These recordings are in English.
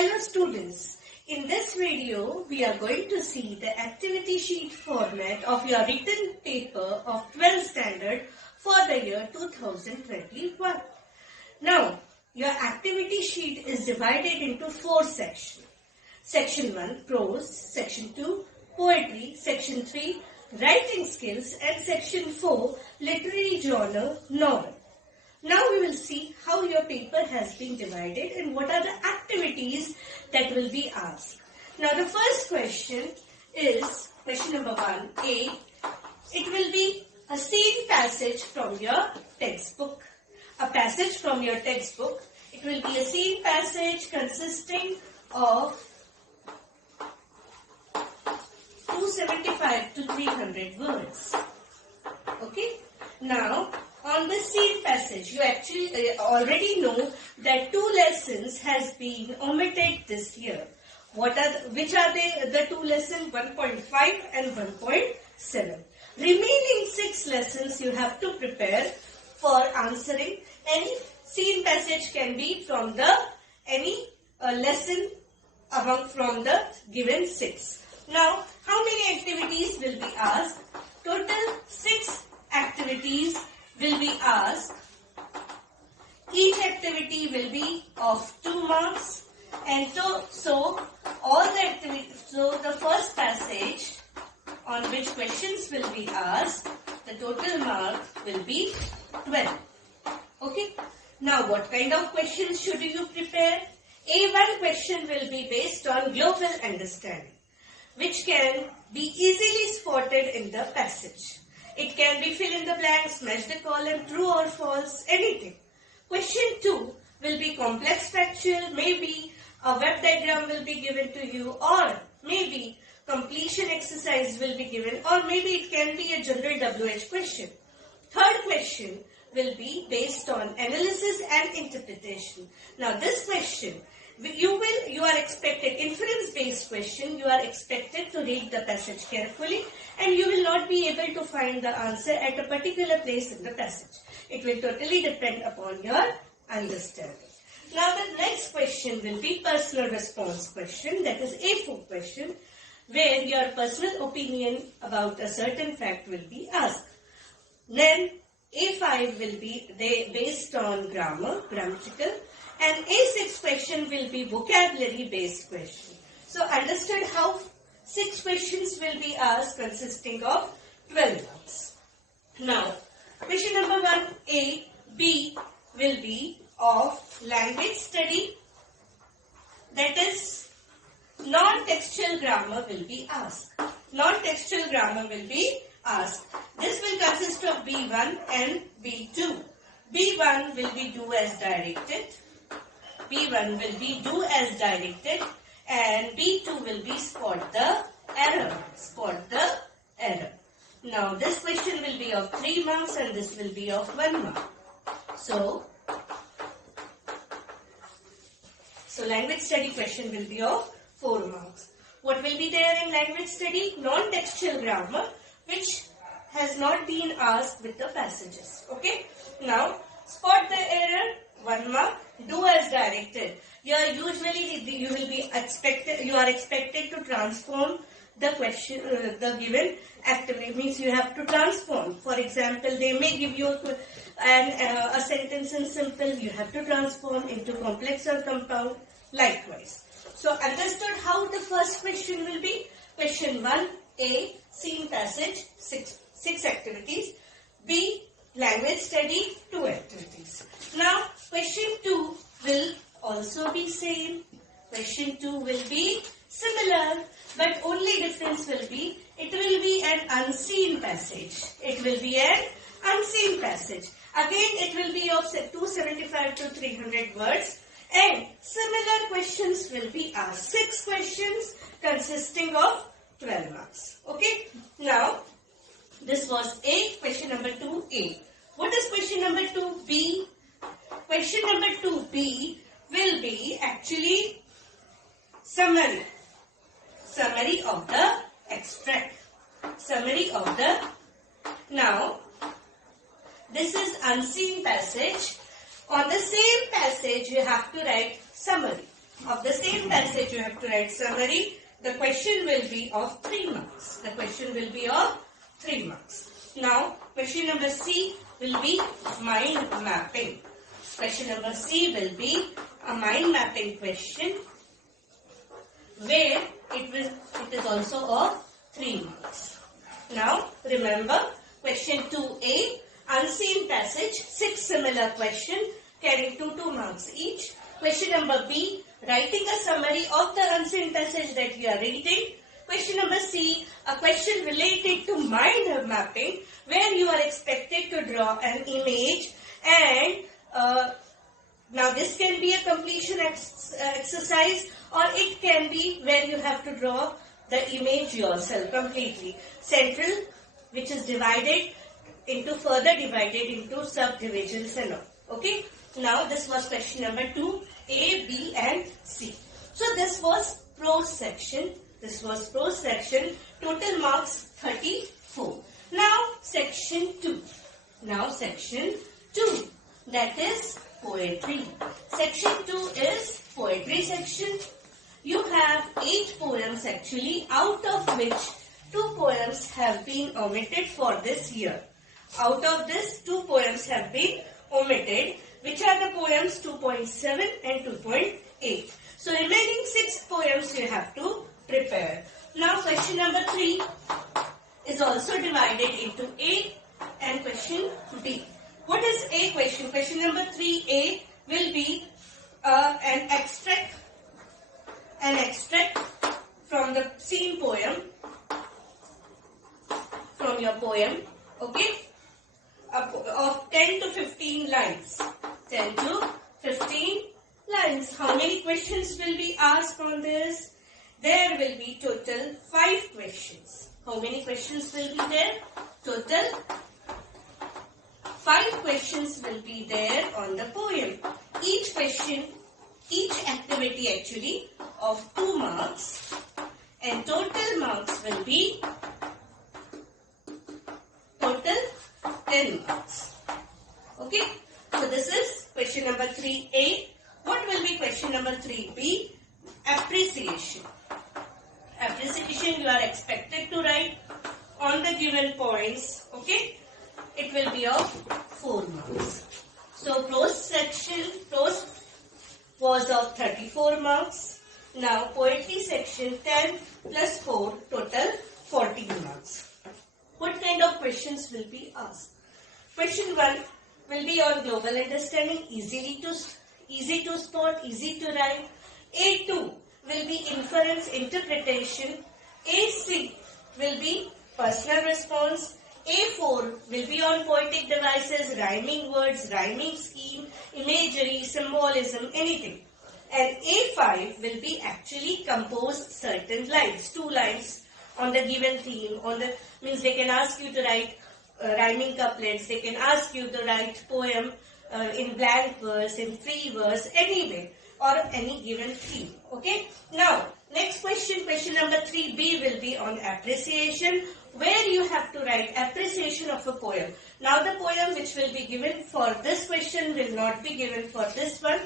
Hello students, in this video we are going to see the activity sheet format of your written paper of 12th standard for the year 2021. Now, your activity sheet is divided into 4 sections. Section 1, prose, Section 2, poetry, Section 3, writing skills, and Section 4, literary genre, novel. Now we will see how your paper has been divided and what are the activities that will be asked. Now the first question is question number 1A. It will be a scene passage from your textbook. A passage from your textbook. It will be a scene passage consisting of 275 to 300 words. Okay. Now, on the scene passage, you actually already know that 2 lessons has been omitted this year. Which are the 2 lessons? 1.5 and 1.7. Remaining 6 lessons you have to prepare for answering. Any scene passage can be from any lesson from the given 6. Now, how many activities will be asked? Total 6 activities will be asked. Each activity will be of 2 marks, and so all the activities. So the first passage on which questions will be asked, the total mark will be 12. Okay. Now, what kind of questions should you prepare? A1 question will be based on global understanding, which can be easily spotted in the passage. It can be fill in the blanks, match the column, true or false, anything. Question 2 will be complex factual, maybe a web diagram will be given to you, or maybe completion exercise will be given, or maybe it can be a general WH question. Third question will be based on analysis and interpretation. Now this question, you are expected, inference-based question, you are expected to read the passage carefully and you will not be able to find the answer at a particular place in the passage. It will totally depend upon your understanding. Now the next question will be personal response question, that is A4 question, where your personal opinion about a certain fact will be asked. Then A5 will be based on grammatical, and A6 question will be vocabulary based question. So understood how 6 questions will be asked consisting of 12 marks. Now, question number 1A, B will be of language study, that is non-textual grammar will be asked. Non-textual grammar will be asked. This will consist of B1 and B2. B1 will be do as directed. B1 will be do as directed, and B2 will be spot the error. Spot the error. Now this question will be of 3 marks and this will be of 1 mark. So language study question will be of 4 marks. What will be there in language study? Non-textual grammar, which has not been asked with the passages. Okay. Now spot the error, 1 mark. Do as directed. Here usually you are expected to transform the question, the given activity, means you have to transform. For example, they may give you a sentence in simple, you have to transform into complex or compound, likewise. So understood how the first question will be? Question 1A, scene passage, 6 activities. B, language study, 2 activities. Now, question 2 will also be same. Question 2 will be similar, but only difference will be, it will be an unseen passage. It will be an unseen passage. Again, it will be of 275 to 300 words, and similar questions will be asked. 6 questions consisting of 12 marks. Okay. Now, this was A, question number 2A. What is question number 2B? Question number 2B will be actually summary. Summary of the extract. Summary of the. Now, this is unseen passage. On the same passage, you have to write summary. Of the same passage you have to write summary. The question will be of 3 marks. The question will be of 3 marks. Now, question number C will be mind mapping. Question number C will be a mind mapping question where it is also of 3 marks. Now, remember question 2A, unseen passage, 6 similar questions carrying 2 marks each. Question number B, writing a summary of the unseen passage that you are reading. Question number C, a question related to mind mapping where you are expected to draw an image, and now this can be a completion exercise, or it can be where you have to draw the image yourself completely. Central, which is further divided into subdivisions and all. Okay. Now this was question number 2, A, B and C. So this was prose section. Total marks 34. Now section 2. That is poetry. Section 2 is poetry section. You have 8 poems actually, out of which 2 poems have been omitted for this year. Out of this, 2 poems have been omitted, which are the poems 2.7 and 2.8. So remaining 6 poems you have to prepare. Now question number 3 is also divided into A and question B. What is A question? Question number 3A will be an extract from the seen poem, from your poem, okay, of 10 to 15 lines. 10 to 15 lines. How many questions will be asked on this? There will be total 5 questions. How many questions will be there? Total 5 questions will be there on the poem. Each activity actually of 2 marks, and total marks will be total 10 marks. Okay. So this is question number 3A. What will be question number 3B? Appreciation. Appreciation you are expected to write on the given points. Okay. It will be of 4 marks. So prose was of 34 marks. Now poetry section 10 plus 4, total 14 marks. What kind of questions will be asked? Question 1 will be on global understanding, easy to spot, easy to write. A2 will be inference, interpretation. A6 will be personal response. A4 will be on poetic devices, rhyming words, rhyming scheme, imagery, symbolism, anything. And A5 will be actually compose certain lines, 2 lines on the given theme. Means they can ask you to write rhyming couplets, they can ask you to write poem in blank verse, in free verse, anyway, or any given theme. Okay. Now, next question number 3B will be on appreciation, where you have to write appreciation of a poem. Now, the poem which will be given for this question will not be given for this one.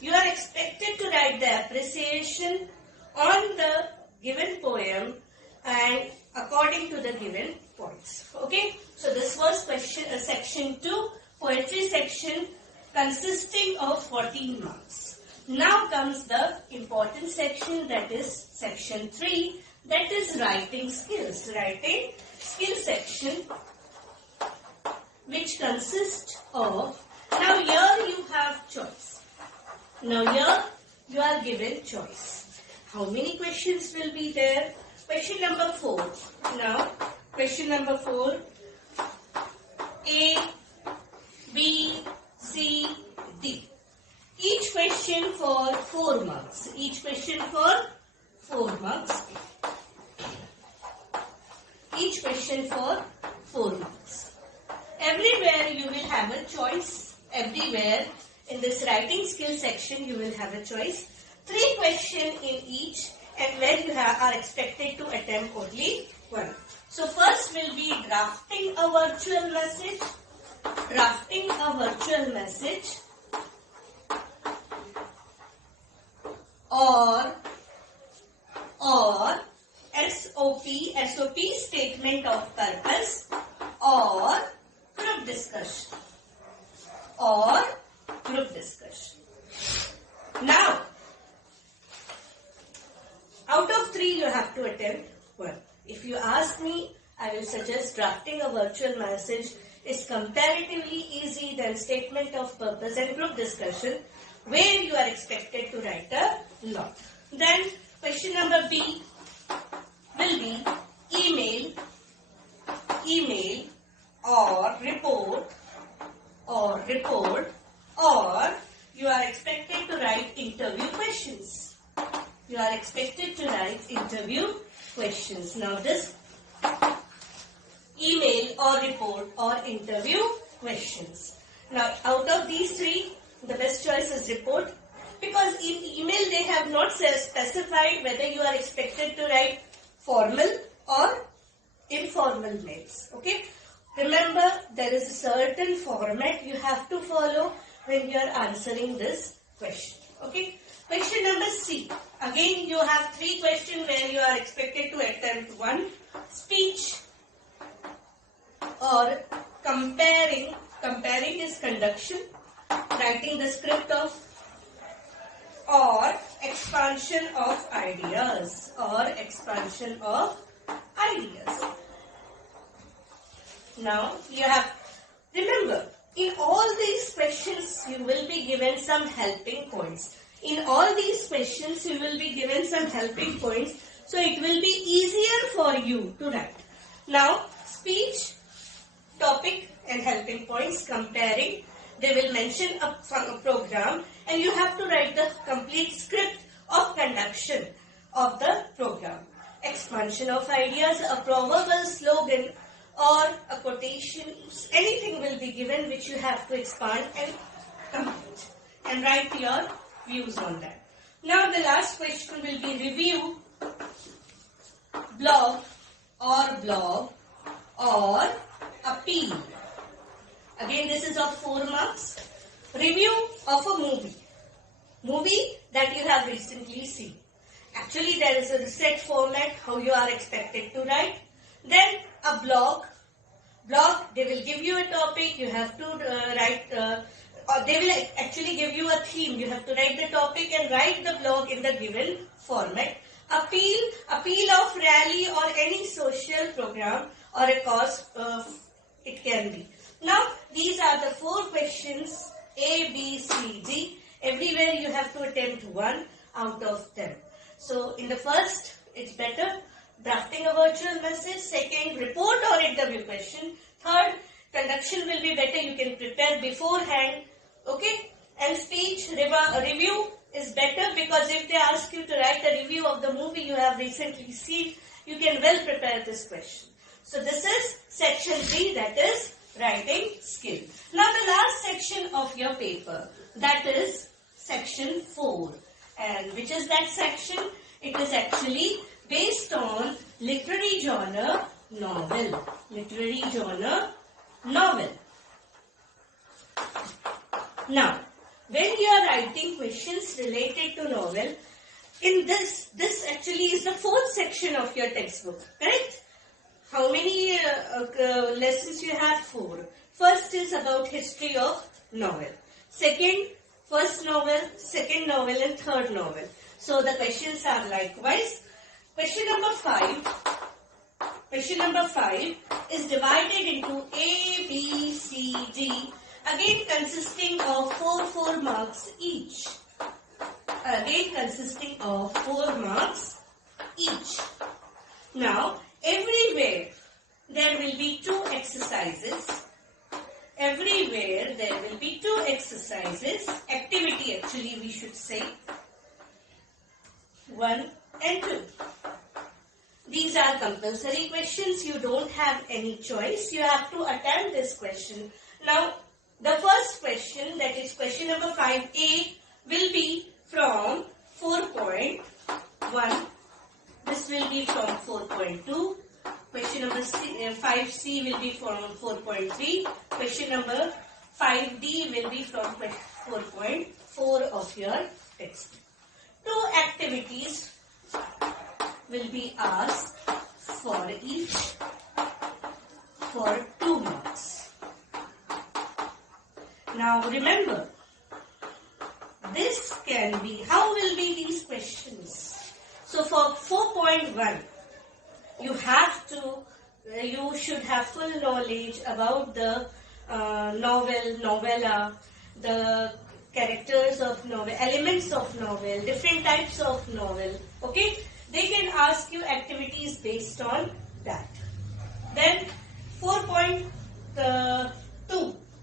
You are expected to write the appreciation on the given poem and according to the given points. Okay. So, this was section 2, poetry section, consisting of 14 marks. Now comes the important section, that is section 3, that is writing skills. Writing skill section, which consists of, now here you have choice. Now here you are given choice. How many questions will be there? Question number 4. Now, question number 4, A, B, C, D. Each question for 4 marks. Each question for 4 marks. Each question for 4 marks. Everywhere you will have a choice. Everywhere in this writing skill section you will have a choice. 3 questions in each, and where you are expected to attempt only 1. So first will be drafting a virtual message. Drafting a virtual message or or SOP, statement of purpose, or group discussion. Now, out of 3 you have to attempt 1. If you ask me, I will suggest drafting a virtual message is comparatively easy than statement of purpose and group discussion, where you are expected to write a lot. Then question number B will be email or report, or you are expected to write interview questions. Now this email or report or interview questions. Now out of these 3, the best choice is report, because in email they have not specified whether you are expected to write formal or informal mails. Okay. Remember, there is a certain format you have to follow when you are answering this question. Okay. Question number C. Again, you have 3 questions where you are expected to attempt 1. Speech or comparing. Comparing is conduction. Writing the script of, or expansion of ideas. Now, you have, remember, in all these questions you will be given some helping points. So it will be easier for you to write. Now, speech, topic and helping points, comparing, they will mention a program and you have to write the complete script of conduction of the program. Expansion of ideas, a proverbial slogan or a quotation, anything will be given which you have to expand and complete and write your views on that. Now the last question will be review, blog or appeal. Again, this is of 4 marks. Review of a movie that you have recently seen. Actually, there is a set format how you are expected to write. Then a blog, they will give you a topic, you have to write, or they will actually give you a theme. You have to write the topic and write the blog in the given format. Appeal of rally or any social program or a cause, it can be. Now, these are the 4 questions, A, B, C, D. Everywhere you have to attempt 1 out of them. So, in the first, it's better drafting a virtual message. Second, report or interview question. Third, conduction will be better. You can prepare beforehand. Okay? And speech review is better, because if they ask you to write a review of the movie you have recently seen, you can well prepare this question. So, this is section 3, that is writing skill. Now, the last section of your paper, that is section 4. And which is that section? It is actually based on literary genre novel. Now, when you are writing questions related to novel, in this actually is the 4th section of your textbook, correct? How many lessons you have? 4. First is about history of novel. Second, first novel, second novel and third novel. So the questions are likewise. Question number 5 is divided into A, B, C, D, again consisting of 4 marks each. Now, everywhere there will be 2 exercises. Activity actually we should say. 1 and 2. These are compulsory questions. You don't have any choice. You have to attempt this question. Now, the first question, that is question number 5A, will be from 4.1. This will be from 4.2. Question number 5C will be from 4.3. Question number 5D will be from 4.4 of your text. 2 activities will be asked for each for 2 marks. Now remember, this can be, how will be these questions? So for 4.1, you should have full knowledge about the novella, the characters of novel, elements of novel, different types of novel. Okay, they can ask you activities based on that. Then 4.2,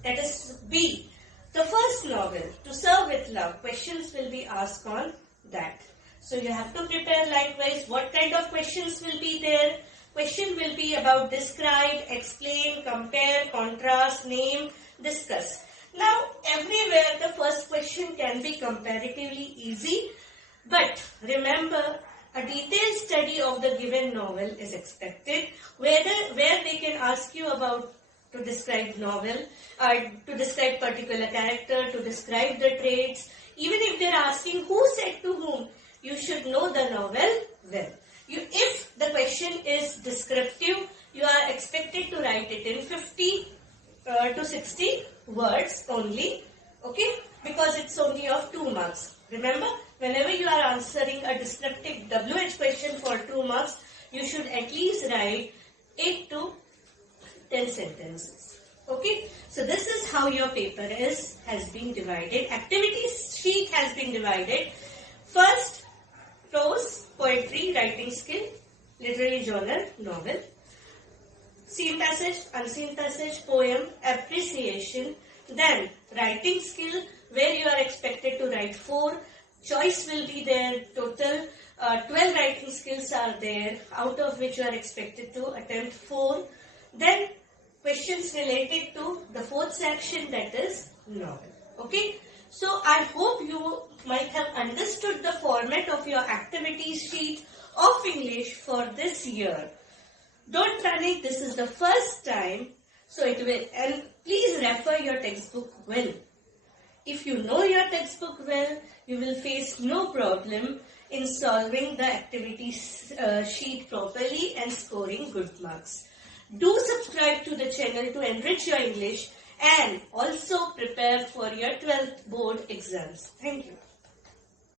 that is B, the first novel, To Serve with Love, questions will be asked on that. So you have to prepare likewise. What kind of questions will be there? Question will be about describe, explain, compare, contrast, name, discuss. Now, everywhere the first question can be comparatively easy, but remember, a detailed study of the given novel is expected, where they can ask you about to describe novel, to describe particular character, to describe the traits. Even if they are asking who said to whom, you should know the novel well. If the question is descriptive, you are expected to write it in 50 to 60 words only, okay, because it's only of 2 marks. Remember, whenever you are answering a descriptive WH question for 2 marks, you should at least write 8 to 10 sentences. Okay, so this is how your paper has been divided. Activities sheet has been divided. First, prose, poetry, writing skill, literary genre, novel. Seen passage, unseen passage, poem, appreciation. Then writing skill, where you are expected to write 4. Choice will be there. Total 12 writing skills are there, out of which you are expected to attempt 4. Then questions related to the 4th section, that is novel. Okay. So I hope you might have understood the format of your activities sheet of English for this year. Don't panic, this is the first time, so it will, and please refer your textbook well. If you know your textbook well, you will face no problem in solving the activities sheet properly and scoring good marks. Do subscribe to the channel to enrich your English and also prepare for your 12th board exams. Thank you.